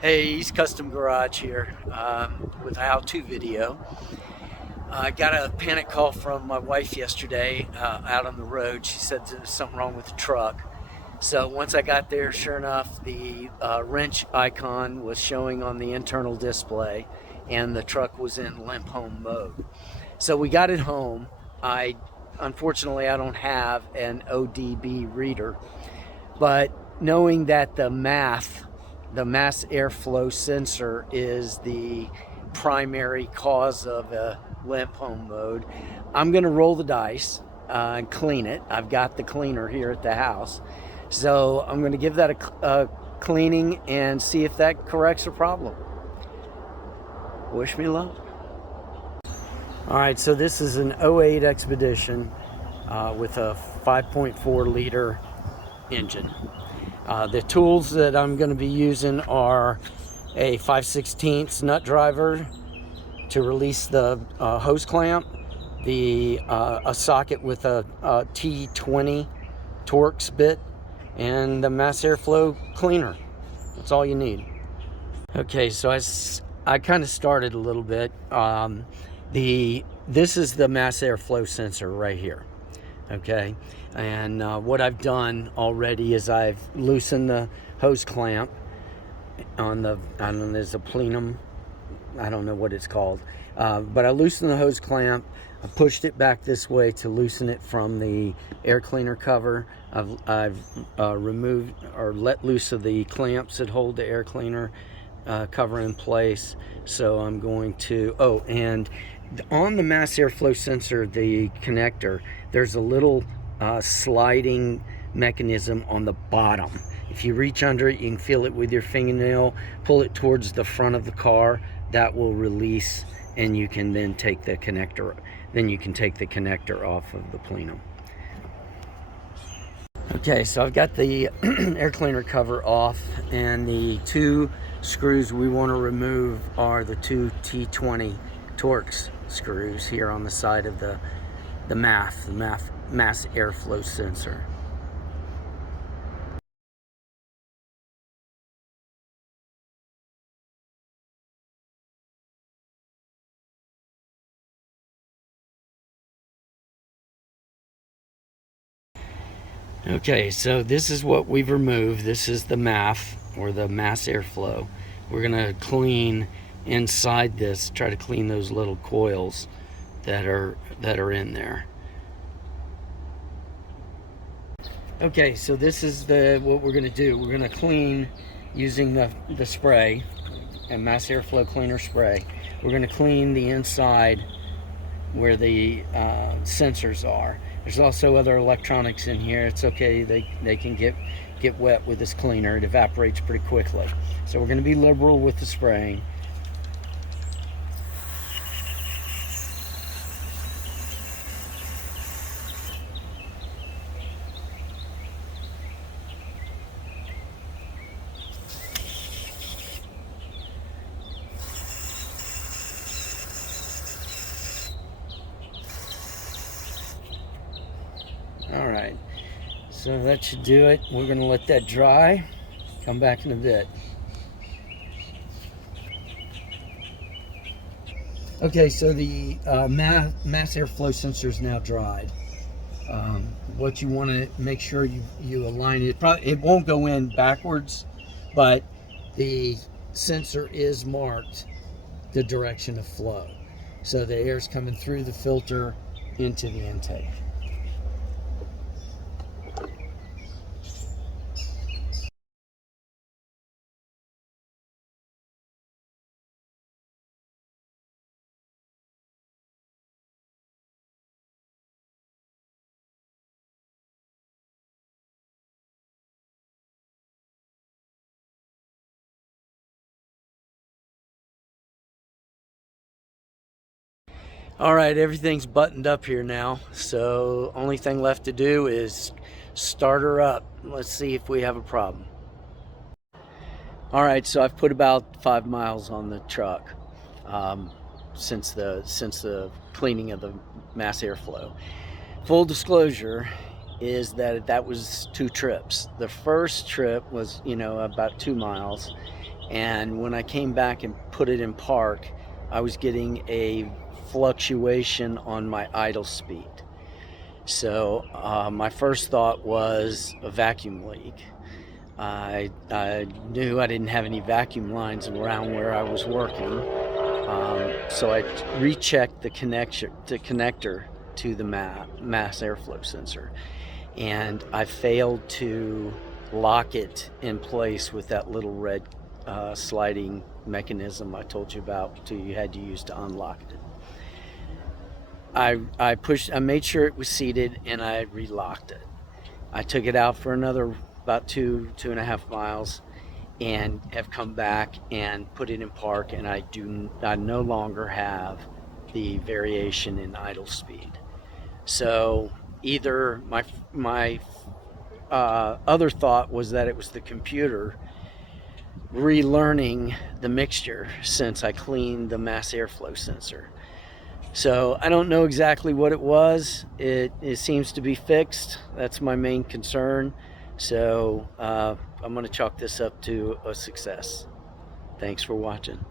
Hey, East Custom Garage here with a how-to video. I got a panic call from my wife yesterday out on the road. She said there was something wrong with the truck. So once I got there, sure enough, the wrench icon was showing on the internal display and the truck was in limp home mode. So we got it home. Unfortunately, I don't have an ODB reader, but knowing that the mass airflow sensor is the primary cause of a limp home mode, I'm going to roll the dice and clean it. I've got the cleaner here at the house, so I'm going to give that a cleaning and see if that corrects the problem. Wish me luck. All right, so this is an '08 Expedition with a 5.4 liter engine. The tools that I'm going to be using are a 5/16 nut driver to release the hose clamp, a socket with a T20 Torx bit, and the mass airflow cleaner. That's all you need. Okay, so I kind of started a little bit. This is the mass airflow sensor right here. Okay, and what I've done already is I've loosened the hose clamp on the, I don't know, there's a plenum, I don't know what it's called, but I loosened the hose clamp. I pushed it back this way to loosen it from the air cleaner cover. I've removed or let loose of the clamps that hold the air cleaner cover in place. So I'm going to, and on the mass airflow sensor, the connector, there's a little sliding mechanism on the bottom. If you reach under it, you can feel it with your fingernail, pull it towards the front of the car, that will release, and you can then take the connector, off of the plenum. Okay, so I've got the air cleaner cover off, and the two screws we want to remove are the two T20 Torx screws here on the side of the MAF mass airflow sensor. Okay, so this is what we've removed. This is the MAF, or the mass airflow. We're gonna clean inside this, try to clean those little coils that are in there. Okay, so this is what we're gonna do. We're gonna clean using the spray, a mass airflow cleaner spray. We're gonna clean the inside where the sensors are. There's also other electronics in here. It's okay, they can get wet with this cleaner. It evaporates pretty quickly. So we're going to be liberal with the spraying. All right, so that should do it. We're going to let that dry. Come back in a bit. Okay, so the mass airflow sensor is now dried. What you want to make sure you align it. It won't go in backwards, but the sensor is marked the direction of flow. So the air is coming through the filter into the intake. All right, everything's buttoned up here now, so only thing left to do is start her up. Let's see if we have a problem. All right, so I've put about 5 miles on the truck since the cleaning of the mass airflow. Full disclosure is that was 2 trips. The first trip was, about 2 miles, And when I came back and put it in park, I was getting a fluctuation on my idle speed. So my first thought was a vacuum leak. I knew I didn't have any vacuum lines around where I was working, so I rechecked the connector to the mass airflow sensor, and I failed to lock it in place with that little red sliding mechanism I told you about. You had to use to unlock it. I made sure it was seated, and I relocked it. I took it out for another about 2.5 miles, and have come back and put it in park, and I no longer have the variation in idle speed. So either my other thought was that it was the computer relearning the mixture since I cleaned the mass airflow sensor. So I don't know exactly what it was. It seems to be fixed. That's my main concern. So I'm going to chalk this up to a success. Thanks for watching.